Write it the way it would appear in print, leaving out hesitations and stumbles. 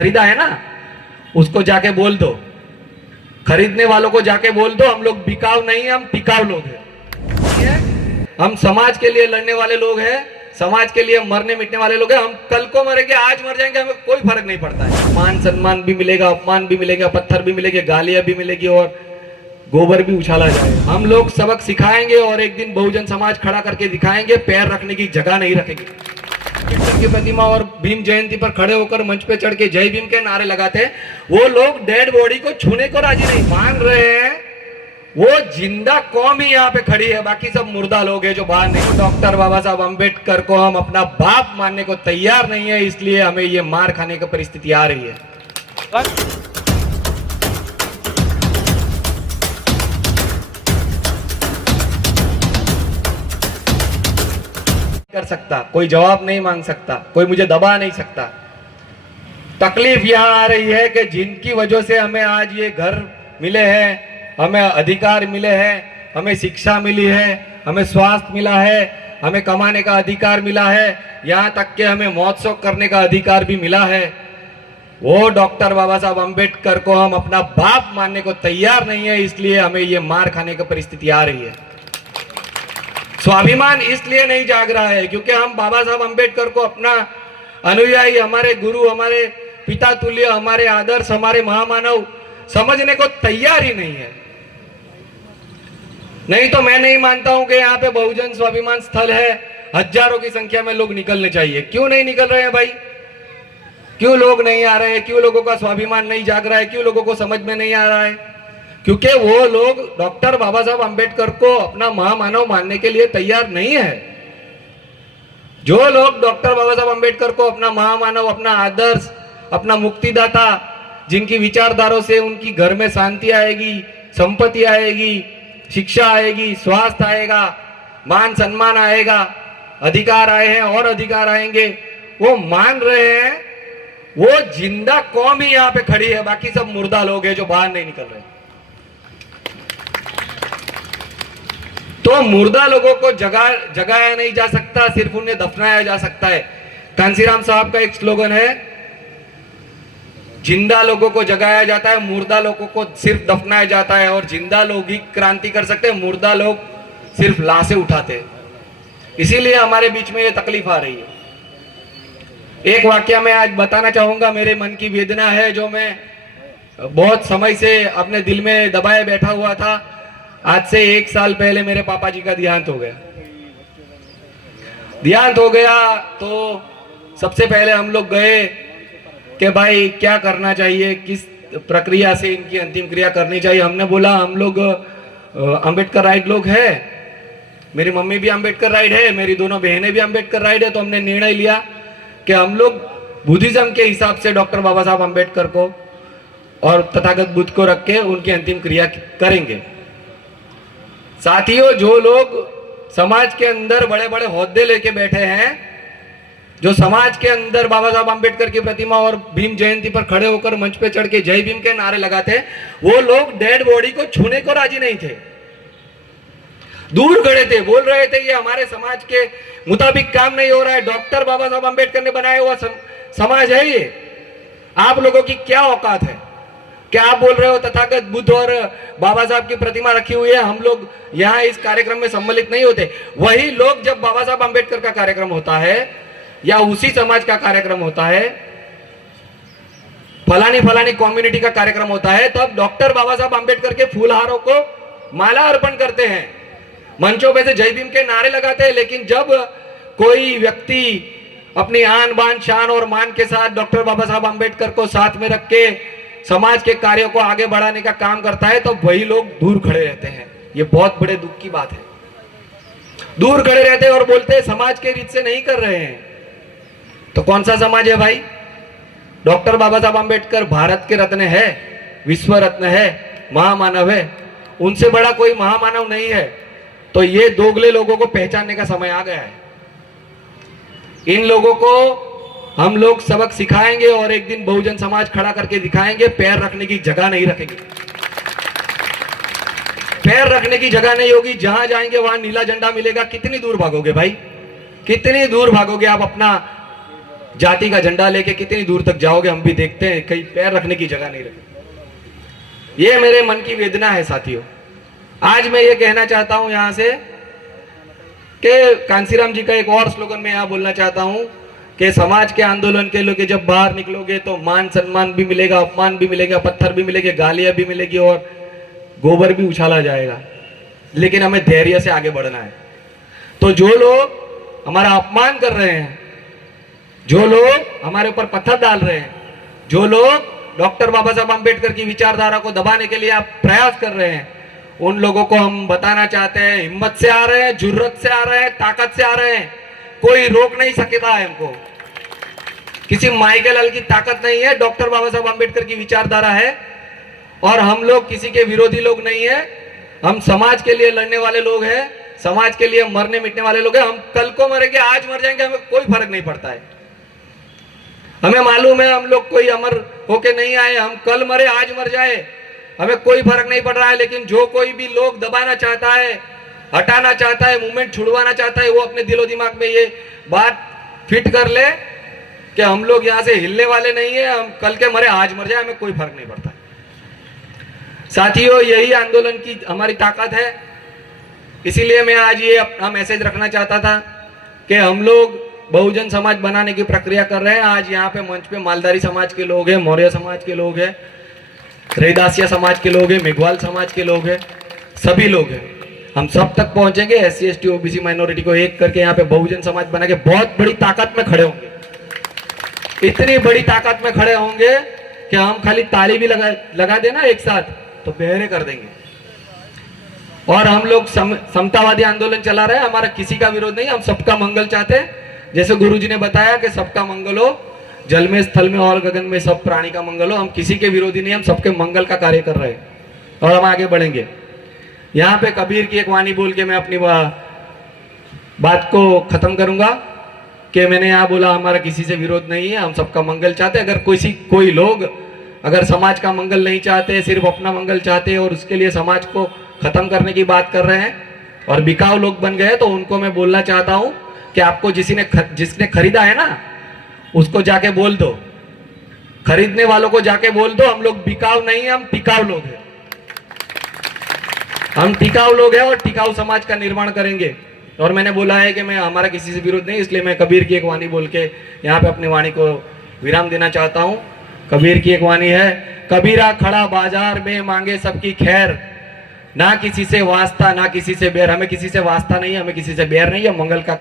खरीदा है ना, उसको जाके बोल दो, खरीदने वालों को जाके बोल दो हम लोग बिकाऊ नहीं है, हम टिकाऊ लोग हैं। हम समाज के लिए लड़ने वाले लोग हैं, समाज के लिए मरने मिटने वाले लोग हैं। हम कल को मरेंगे, आज मर जाएंगे, हमें कोई फर्क नहीं पड़ता है। मान सम्मान भी मिलेगा, अपमान भी मिलेगा, पत्थर भी मिलेंगे, गालियां भी मिलेगी और गोबर भी उछाला जाएगा। हम लोग सबक सिखाएंगे और एक दिन बहुजन समाज खड़ा करके दिखाएंगे, पैर रखने की जगह नहीं रखेंगे। अम्बेडकर की प्रतिमा और भीम जयंती पर खड़े होकर मंच पे चढ़ के जय भीम के नारे लगाते हैं, वो लोग डेड बॉडी को छूने को राजी नहीं मान रहे हैं। वो जिंदा कौम ही यहाँ पे खड़ी है, बाकी सब मुर्दा लोग हैं जो बाहर नहीं। डॉक्टर बाबा साहब अम्बेडकर को हम अपना बाप मानने को तैयार नहीं है, इसलिए हमें ये मार खाने की परिस्थिति आ रही है। कर सकता, कोई जवाब नहीं मांग सकता, कोई मुझे दबा नहीं सकता। तकलीफ यहां आ रही है कि जिनकी वजह से हमें आज ये घर मिले हैं, हमें अधिकार मिले हैं, हमें शिक्षा मिली है, हमें स्वास्थ्य मिला है, हमें कमाने का अधिकार मिला है, यहां तक कि हमें महोत्सव करने का अधिकार भी मिला है, वो डॉक्टर बाबा साहब अम्बेडकर को हम अपना बाप मानने को तैयार नहीं है, इसलिए हमें ये मार खाने की परिस्थिति आ रही है। स्वाभिमान इसलिए नहीं जाग रहा है क्योंकि हम बाबा साहब अम्बेडकर को अपना अनुयायी, हमारे गुरु, हमारे पिता तुल्य, हमारे आदर्श, हमारे महामानव समझने को तैयार ही नहीं है। नहीं तो मैं नहीं मानता हूं कि यहाँ पे बहुजन स्वाभिमान स्थल है, हजारों की संख्या में लोग निकलने चाहिए। क्यों नहीं निकल रहे हैं भाई? क्यों लोग नहीं आ रहे हैं? क्यों लोगों का स्वाभिमान नहीं जाग रहा है? क्यों लोगों को समझ में नहीं आ रहा है? क्योंकि वो लोग डॉक्टर बाबा साहब अम्बेडकर को अपना महामानव मानने के लिए तैयार नहीं है। जो लोग डॉक्टर बाबा साहब अम्बेडकर को अपना महामानव, अपना आदर्श, अपना मुक्तिदाता, जिनकी विचारधारों से उनकी घर में शांति आएगी, संपत्ति आएगी, शिक्षा आएगी, स्वास्थ्य आएगा, मान सम्मान आएगा, अधिकार आए हैं और अधिकार आएंगे, वो मान रहे हैं, वो जिंदा कौम ही यहाँ पे खड़ी है, बाकी सब मुर्दा लोग हैं जो बाहर नहीं निकल रहे। तो मुर्दा लोगों को जगाया नहीं जा सकता, सिर्फ उन्हें दफनाया जा सकता है। कांसीराम साहब का एक स्लोगन है, जिंदा लोगों को जगाया जाता है, मुर्दा लोगों को सिर्फ दफनाया जाता है। और जिंदा लोग ही क्रांति कर सकते हैं, मुर्दा लोग सिर्फ लाशें उठाते हैं। इसीलिए हमारे बीच में ये तकलीफ आ रही है। एक वाकया मैं आज बताना चाहूंगा, मेरे मन की वेदना है जो मैं बहुत समय से अपने दिल में दबाए बैठा हुआ था। आज से 1 साल पहले मेरे पापा जी का देहांत हो गया। देहांत हो गया तो सबसे पहले हम लोग गए कि भाई क्या करना चाहिए, किस प्रक्रिया से इनकी अंतिम क्रिया करनी चाहिए। हमने बोला हम लोग अम्बेडकर राइट लोग हैं, मेरी मम्मी भी अम्बेडकर राइट है, मेरी दोनों बहनें भी अम्बेडकर राइट है। तो हमने निर्णय लिया कि हम लोग बुद्धिज्म के हिसाब से डॉक्टर बाबा साहब अम्बेडकर को और तथागत बुद्ध को रख के उनकी अंतिम क्रिया करेंगे। साथियों, जो लोग समाज के अंदर बड़े बड़े ओहदे लेके बैठे हैं, जो समाज के अंदर बाबा साहब अम्बेडकर की प्रतिमा और भीम जयंती पर खड़े होकर मंच पे चढ़ के जय भीम के नारे लगाते हैं, वो लोग डेड बॉडी को छूने को राजी नहीं थे, दूर खड़े थे, बोल रहे थे ये हमारे समाज के मुताबिक काम नहीं हो रहा है। डॉक्टर बाबा साहब अम्बेडकर ने बनाया हुआ समाज है ये, आप लोगों की क्या औकात है? क्या आप बोल रहे हो तथागत बुद्ध और बाबा साहब की प्रतिमा रखी हुई है, हम लोग यहाँ इस कार्यक्रम में सम्मिलित नहीं होते? वही लोग जब बाबा साहब अम्बेडकर का कार्यक्रम होता है या उसी समाज का कार्यक्रम होता है, फलानी फलानी कम्युनिटी का कार्यक्रम होता है, तब डॉक्टर बाबा साहब अम्बेडकर के फूलहारों को माला अर्पण करते हैं, मंचों पे से जय भीम के नारे लगाते हैं। लेकिन जब कोई व्यक्ति अपनी आन बान शान और मान के साथ डॉक्टर बाबा साहब अम्बेडकर को साथ में रख के समाज के कार्यों को आगे बढ़ाने का काम करता है, तो वही लोग दूर खड़े रहते हैं। ये बहुत बड़े दुख की बात है। दूर खड़े रहते हैं और बोलते हैं समाज के रीत से नहीं कर रहे हैं। तो कौन सा समाज है भाई? डॉक्टर बाबा साहब अम्बेडकर भारत के रत्न है, विश्व रत्न है, महामानव है, उनसे बड़ा कोई महामानव नहीं है। तो ये दोगले लोगों को पहचानने का समय आ गया है। इन लोगों को हम लोग सबक सिखाएंगे और एक दिन बहुजन समाज खड़ा करके दिखाएंगे, पैर रखने की जगह नहीं रखेंगे। पैर रखने की जगह नहीं होगी, जहां जाएंगे वहां नीला झंडा मिलेगा। कितनी दूर भागोगे भाई? कितनी दूर भागोगे आप अपना जाति का झंडा लेके कितनी दूर तक जाओगे, हम भी देखते हैं, कहीं पैर रखने की जगह नहीं रखी। ये मेरे मन की वेदना है साथियों। आज मैं ये कहना चाहता हूं यहां से कि कांसीराम जी का एक और स्लोगन मैं यहां बोलना चाहता हूं कि समाज के आंदोलन के लोग जब बाहर निकलोगे तो मान सम्मान भी मिलेगा, अपमान भी मिलेगा, पत्थर भी मिलेंगे, गालियां भी मिलेगी और गोबर भी उछाला जाएगा, लेकिन हमें धैर्य से आगे बढ़ना है। तो जो लोग हमारा अपमान कर रहे हैं, जो लोग हमारे ऊपर पत्थर डाल रहे हैं, जो लोग डॉक्टर बाबा साहब आंबेडकर की विचारधारा को दबाने के लिए आप प्रयास कर रहे हैं, उन लोगों को हम बताना चाहते हैं, हिम्मत से आ रहे हैं, जुर्रत से आ रहे हैं, ताकत से आ रहे हैं, कोई रोक नहीं सकता है हमको। किसी माइकल हल की ताकत नहीं है, डॉक्टर बाबा साहब आंबेडकर की विचारधारा है और हम लोग किसी के विरोधी लोग नहीं है। हम समाज के लिए लड़ने वाले लोग हैं, समाज के लिए मरने मिटने वाले लोग हैं। हम कल को मरेंगे, आज मर जाएंगे, हमें कोई फर्क नहीं पड़ता है। हमें मालूम है हम लोग कोई अमर होके नहीं आए, हम कल मरे आज मर जाए, हमें कोई फर्क नहीं पड़ रहा है। लेकिन जो कोई भी लोग दबाना चाहता है, हटाना चाहता है, मूवमेंट छुड़वाना चाहता है, वो अपने दिलो दिमाग में ये बात फिट कर ले कि हम लोग यहाँ से हिलने वाले नहीं है, हम कल के मरे आज मर जाए, हमें कोई फर्क नहीं पड़ता। साथियों, यही आंदोलन की हमारी ताकत है। इसीलिए मैं आज ये अपना मैसेज रखना चाहता था कि हम लोग बहुजन समाज बनाने की प्रक्रिया कर रहे हैं। आज यहाँ पे मंच पे मालधारी समाज के लोग हैं, मौर्य समाज के लोग हैं, रैदासिया समाज के लोग हैं, मेघवाल समाज के लोग हैं, सभी लोग हैं। हम सब तक पहुंचेंगे, SC ST OBC माइनॉरिटी को एक करके यहाँ पे बहुजन समाज बना के बहुत बड़ी ताकत में खड़े होंगे। इतनी बड़ी ताकत में खड़े होंगे कि हम खाली ताली भी लगा देना एक साथ तो बहरे कर देंगे। और हम लोग समतावादी आंदोलन चला रहे हैं, हमारा किसी का विरोध नहीं, हम सबका मंगल चाहते हैं। जैसे गुरुजी ने बताया कि सबका मंगल हो, जल में, स्थल में और गगन में सब प्राणी का मंगल हो। हम किसी के विरोधी नहीं, हम सबके मंगल का कार्य कर रहे हैं और हम आगे बढ़ेंगे। यहाँ पे कबीर की एक वाणी बोल के मैं अपनी बात को खत्म करूंगा कि मैंने यहाँ बोला हमारा किसी से विरोध नहीं है, हम सबका मंगल चाहते हैं। अगर कोई लोग अगर समाज का मंगल नहीं चाहते, सिर्फ अपना मंगल चाहते हैं और उसके लिए समाज को खत्म करने की बात कर रहे हैं और बिकाऊ लोग बन गए, तो उनको मैं बोलना चाहता हूं कि आपको जिसने खरीदा है ना, उसको जाके बोल दो, खरीदने वालों को जाके बोल दो, हम लोग बिकाऊ नहीं है, हम टिकाऊ लोग हैं। हम टिकाऊ लोग हैं और टिकाऊ समाज का निर्माण करेंगे। और मैंने बोला है कि मैं हमारा किसी से विरोध नहीं, इसलिए मैं कबीर की एक वाणी बोल के यहाँ पे अपनी वाणी को विराम देना चाहता हूँ। कबीर की एक वाणी है, कबीरा खड़ा बाजार में मांगे सबकी खैर, ना किसी से वास्ता ना किसी से बैर। हमें किसी से वास्ता नहीं है, हमें किसी से बैर नहीं है, मंगल का